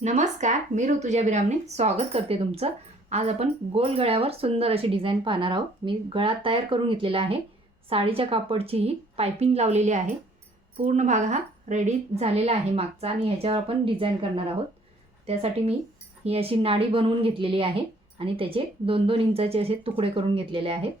नमस्कार मी ऋतुजा बिरामने स्वागत करते तुमचं. आज आपण गोल गळ्यावर सुंदर अशी डिझाईन पाहणार आहोत. मी गळा तयार करून घेतलेला आहे. साडीच्या कापडची ही पायपिंग लावलेली आहे. पूर्ण भाग हा रेडी झालेला आहे मागचा आणि ह्याच्यावर आपण डिझाईन करणार आहोत. त्यासाठी मी ही अशी नाडी बनवून घेतलेली आहे आणि त्याचे दोन दोन इंचाचे असे तुकडे करून घेतलेले आहेत.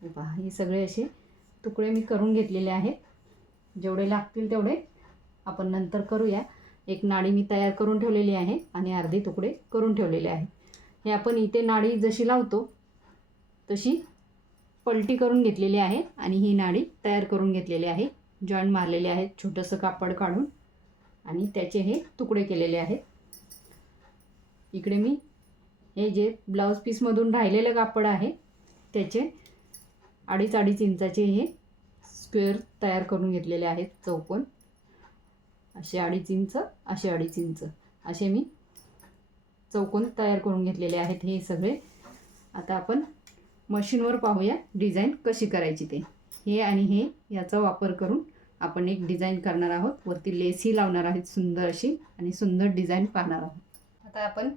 बा पहा हे सगळे असे तुकडे मी करून घेतलेले आहेत. जेवढे लागतील तेवढे आपण नंतर करूया. एक नाडी मी तयार करून ठेवलेली आहे आणि अर्धे तुकडे करून ठेवलेले आहे. हे आपण इथे नाडी जशी लावतो तशी पलटी करून घेतलेली आहे आणि ही नाडी तयार करून घेतलेली आहे. जॉईंट मारलेले आहेत छोटंसं कापड काढून आणि त्याचे हे तुकडे केलेले आहेत इकडे मी हे जे ब्लाऊज पीसमधून राहिलेलं कापड आहे त्याचे अडीच अडीच इंचाचे हे स्क्वेअर तयार करून घेतलेले आहेत चौकोन. असे अडीच इंच असे अडीच इंच असे मी चौकोन तयार करून घेतलेले आहेत हे सगळे. आता आपण मशीनवर पाहूया डिझाईन कशी करायची ते. हे आणि हे याचा वापर करून आपण एक डिझाईन करणार आहोत. वरती लेसही लावणार आहेत सुंदर अशी आणि सुंदर डिझाईन पाहणार आहोत. आता आपण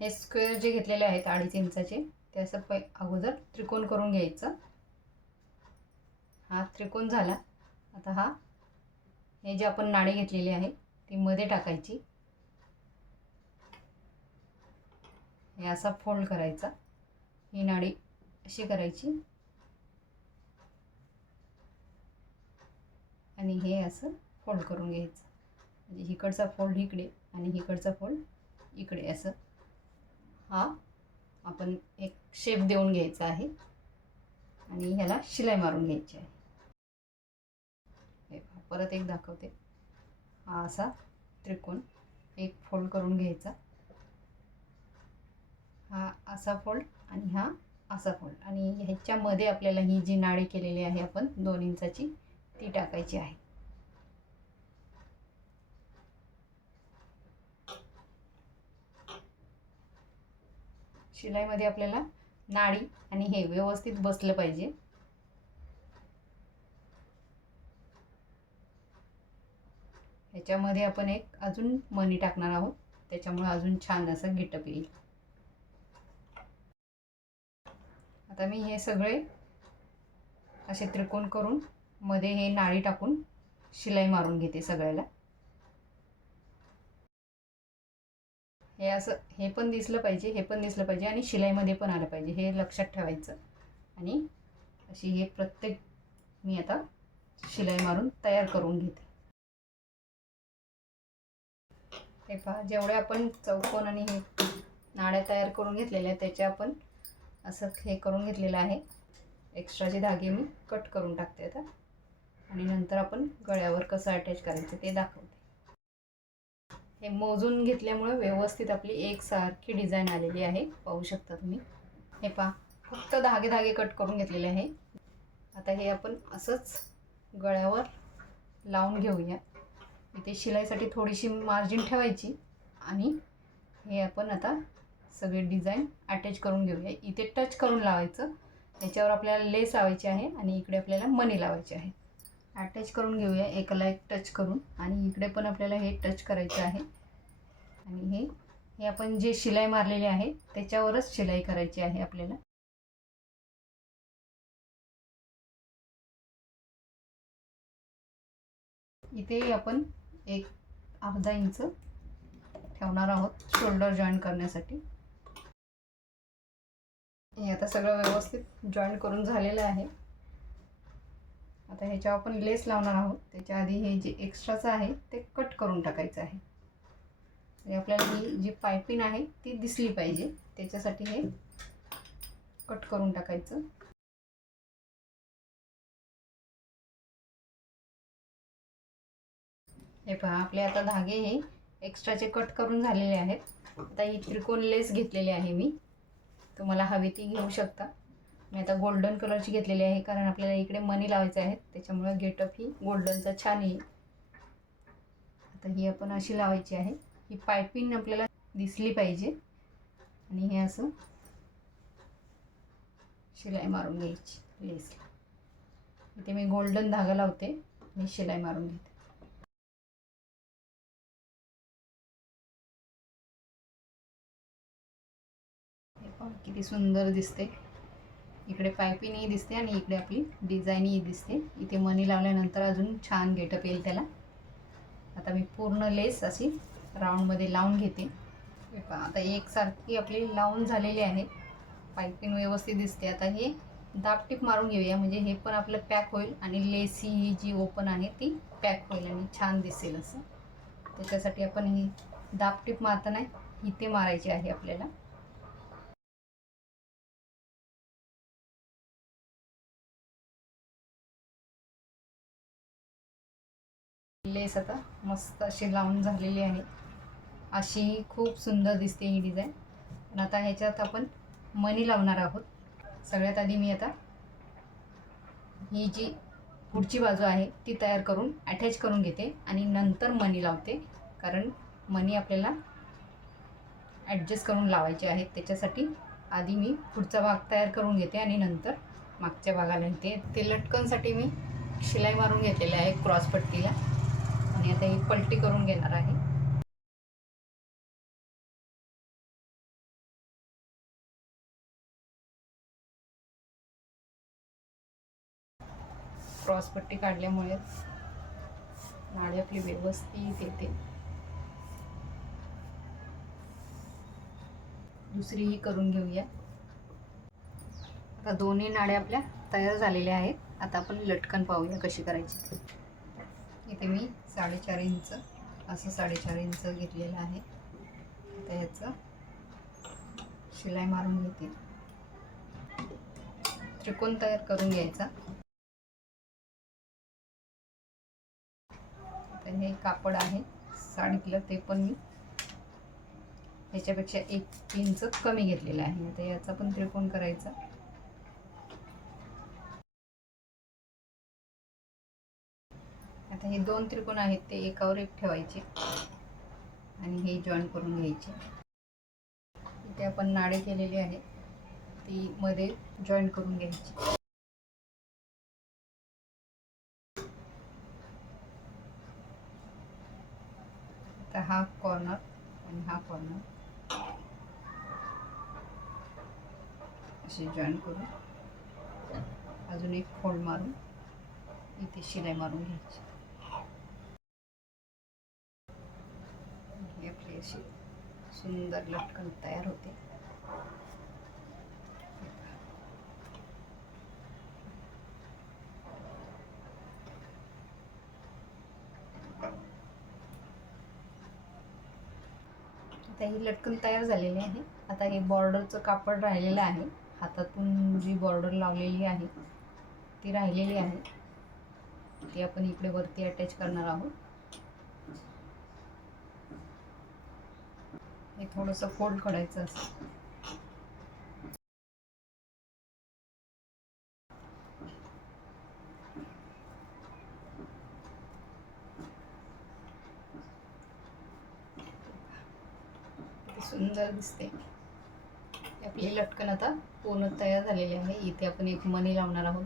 हे स्क्वेअर जे घेतलेले आहेत अडीच इंचाचे ते असं पै अगोदर त्रिकोण करून घ्यायचं. हा त्रिकोण झाला. आता हा हे जे आपण नाणे घेतलेली आहे ती मध्ये टाकायची. हे असा फोल्ड करायचा. ही नाडी अशी करायची. आणि हे असं फोल्ड करून घ्यायचं. म्हणजे इकडचा फोल्ड इकडे आणि इकडचा फोल्ड इकडे. असं हा आपण एक शेप देऊन घ्यायचा आहे. आणि ह्याला शिलाई मारून घ्यायची आहे. परत एक दाखवते. हा असा त्रिकोण एक फोल्ड करून घ्यायचा. हा असा फोल्ड आणि हा असा फोल्ड आणि ह्याच्यामध्ये आपल्याला ही जी नाळी केलेली आहे आपण दोन इंचाची ती टाकायची आहे. शिलाईमध्ये आपल्याला नाळी आणि हे व्यवस्थित बसलं पाहिजे. ह्याच्यामध्ये आपण एक अजून मनी टाकणार आहोत. त्याच्यामुळे अजून छान असं गिटप येईल. आता मी हे सगळे असे त्रिकोण करून मध्ये हे नाळी टाकून शिलाई मारून घेते सगळ्याला. हे असं हे पण दिसलं पाहिजे हे पण दिसलं पाहिजे आणि शिलाईमध्ये पण आलं पाहिजे. हे लक्षात ठेवायचं. आणि अशी हे प्रत्येक मी आता शिलाई मारून तयार करून घेते. हे पहा जेवढे आपण चौकोन आणि हे नाड्या तयार करून घेतलेल्या आहेत त्याचे आपण असं हे करून घेतलेलं आहे. एक्स्ट्राचे धागे मी कट करून टाकते आता. आणि नंतर आपण गळ्यावर कसं अटॅच करायचं ते दाखवते. हे मोजून घेतल्यामुळे व्यवस्थित आपली एकसारखी डिझाईन आलेली आहे. पाहू शकता तुम्ही. हे पहा फक्त धागे धागे कट करून घेतलेले आहे. आता हे आपण असंच गळ्यावर लावून घेऊया. इथे शिलाईसाठी थोडीशी मार्जिन ठेवायची. आणि हे आपण आता सगळे डिझाईन अटॅच करून घेऊया. इथे टच करून लावायचं. याच्यावर आपल्याला लेस लावायची आहे आणि इकडे आपल्याला मनी लावायची आहे. अटॅच करून घेऊया. एकाला एक टच करून. आणि इकडे पण आपल्याला हे टच करायचं आहे. आणि हे हे आपण जे शिलाई मारलेली आहे त्याच्यावरच शिलाई करायची आहे आपल्याला. इथे आपण एक अर्धा इंच ठेवणार आहोत शोल्डर जॉईन करण्यासाठी. हे आता सगळं व्यवस्थित जॉईन करून झालेलं आहे. आता ह्याच्यावर आपण लेस लावणार आहोत. त्याच्या आधी हे जे एक्स्ट्राचं आहे ते कट करून टाकायचं आहे. आणि आपल्याला ही जी पायपिंग आहे ती दिसली पाहिजे. त्याच्यासाठी हे कट करून टाकायचं. हे पहा आपले आता धागे हे एक्स्ट्राचे कट करून झालेले आहेत. आता ही त्रिकोण लेस घेतलेली आहे मी. तुम्हाला हवी ती घेऊ शकता. मी आता गोल्डन कलरची घेतलेली आहे कारण आपल्याला इकडे मनी लावायचे आहेत. त्याच्यामुळे गेटअप ही गोल्डनचा छान येईल. आता ही आपण अशी लावायची आहे. ही पायपिंग आपल्याला दिसली पाहिजे. आणि हे असं शिलाई मारून घ्यायची लेसला इथे मी गोल्डन धागा लावते मी शिलाई मारून घेते. किती सुंदर दिसते. इकडे पायपिंगही दिसते आणि इकडे आपली डिझाईनही दिसते. इथे मनी लावल्यानंतर अजून छान गेटअप येईल त्याला. आता मी पूर्ण लेस अशी राऊंडमध्ये लावून घेते. आता एकसारखी आपली लावून झालेली आहे. पायपिंग व्यवस्थित दिसते. आता हे दापटीप मारून घेऊया. म्हणजे हे पण आपलं पॅक होईल आणि लेस ही जी ओपन आहे ती पॅक होईल आणि छान दिसेल असं. त्याच्यासाठी आपण ही दाबटीप मारताना इथे मारायची आहे आपल्याला. लेस आता मस्त अशी लावून झालेली आहे. अशी खूप सुंदर दिसते ही डिझाईन. पण आता ह्याच्यात आपण मनी लावणार आहोत. सगळ्यात आधी मी आता ही जी पुढची बाजू आहे ती तयार करून अटॅच करून घेते आणि नंतर मनी लावते. कारण मनी आपल्याला ॲडजस्ट करून लावायचे आहेत. त्याच्यासाठी आधी मी पुढचा भाग तयार करून घेते आणि नंतर मागच्या भागाला येते ते लटकनसाठी मी शिलाई मारून घेतलेले आहे क्रॉसपट्टीला आणि आता ही पलटी करून घेणार आहे. क्रॉसपट्टी काढल्यामुळे नाडी आपली व्यवस्थित येते. दुसरीही करून घेऊया. आता दोन्ही नाड्या आपल्या तयार झालेल्या आहेत. आता आपण लटकन पाहूया कशी करायची इथे मी साडेचार इंच असं साडेचार इंच घेतलेलं आहे. आता ह्याचं शिलाई मारून घेते. त्रिकोण तयार करून घ्यायचा. तर हे कापड आहे साडीतलं ते पण मी ह्याच्यापेक्षा एक इंच कमी घेतलेलं आहे. आता याचा पण त्रिकोण करायचा. आता हे दोन त्रिकोण आहेत ते एकावर एक ठेवायचे आणि हे जॉईन करून घ्यायचे. इथे आपण नाडे केलेली आहे ती मध्ये जॉईन करून घ्यायची. आता हा कॉर्नर आणि हा कॉर्नर असे जॉईन करून अजून एक फोल्ड मारून इथे शिलाई मारून घ्यायची ही आपली अशी सुंदर लटकन तयार होते. आता ही लटकन तयार झालेली आहे. आता हे बॉर्डरचं कापड राहिलेलं आहे. हातातून जी बॉर्डर लावलेली आहे ती राहिलेली आहे. ती आपण इकडे वरती अटॅच करणार आहोत. हे थोडंसं फोल्ड करायचं असतं सुंदर दिसते. आपली लटकन आता पूर्ण तयार झालेली आहे. इथे आपण एक मणी लावणार आहोत.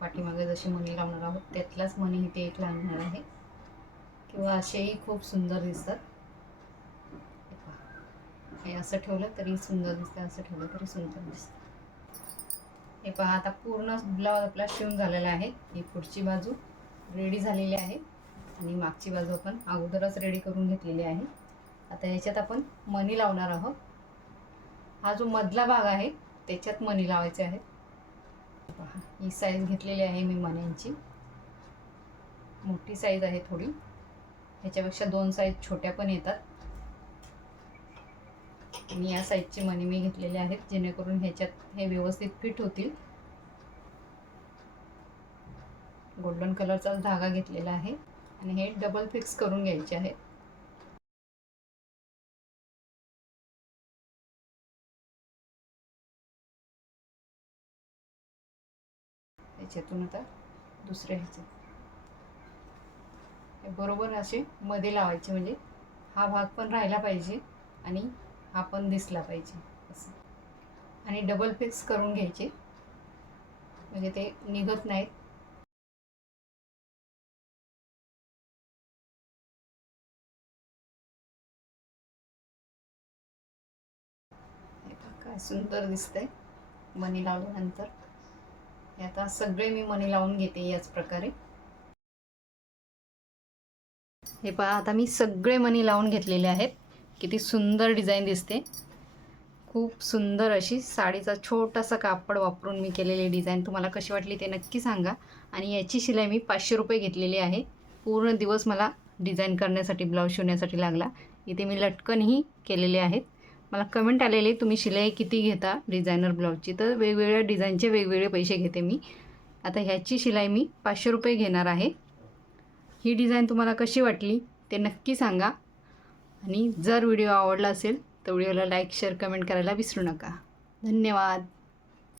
पाठीमागे जशी मणी लावणार आहोत त्यातलाच मणी इथे एक लावणार आहे. किंवा असेही खूप सुंदर दिसतात. हे असं ठेवलं तरी सुंदर दिसतं असं ठेवलं तरी सुंदर दिसतं हे पहा आता पूर्ण ब्लाऊज आपला शिवून झालेला आहे. ही पुढची बाजू रेडी झालेली आहे. आणि मागची बाजू आपण अगोदरच रेडी करून घेतलेली आहे. आता याच्यात आपण मणी लावणार आहोत. हा जो मधला भाग आहे त्याच्यात मणी लावायचे आहेत पहा ही साईज घेतलेली आहे मी मण्यांची. मोठी साईज आहे थोडी. ह्याच्यापेक्षा दोन साईज छोट्या पण येतात. आणि या साईजची मणी मी घेतलेले आहेत जेणेकरून ह्याच्यात हे व्यवस्थित फिट होतील. गोल्डन कलरचा धागा घेतलेला आहे आणि हे डबल फिक्स करून घ्यायचे आहे. ह्याच्यातून आता दुसऱ्या ह्याच्यात बरोबर असे मध्ये लावायचे म्हणजे हा भाग पण राहिला पाहिजे आणि हा पण दिसला पाहिजे असं. आणि डबल फिक्स करून घ्यायचे. म्हणजे ते निघत नाहीत. काय सुंदर दिसतंय. मणी लावल्यानंतर आता सगळे मी मणी लावून घेते याच प्रकारे. हे पहा आता मी सगळे मणी लावून घेतलेले आहेत. किती सुंदर डिझाईन दिसते. खूप सुंदर अशी साडीचा छोटासा कापड वापरून मी केलेली डिझाईन. तुम्हाला कशी वाटली ते नक्की सांगा. आणि याची शिलाई मी पाचशे रुपये घेतलेली आहे. पूर्ण दिवस मला डिझाईन करण्यासाठी ब्लाऊज शिवण्यासाठी लागला. इथे मी लटकनही केलेले आहेत. मला कमेंट आलेले तुम्ही शिलाई किती घेता डिझायनर ब्लाऊजची? तर वेगवेगळ्या डिझाईनचे वेगवेगळे पैसे घेते मी. आता ह्याची शिलाई मी पाचशे रुपये घेणार आहे. ही डिझाईन तुम्हाला कशी वाटली ते नक्की सांगा. आणि जर व्हिडिओ आवडला असेल तर व्हिडिओला लाईक शेअर कमेंट करायला विसरू नका. धन्यवाद.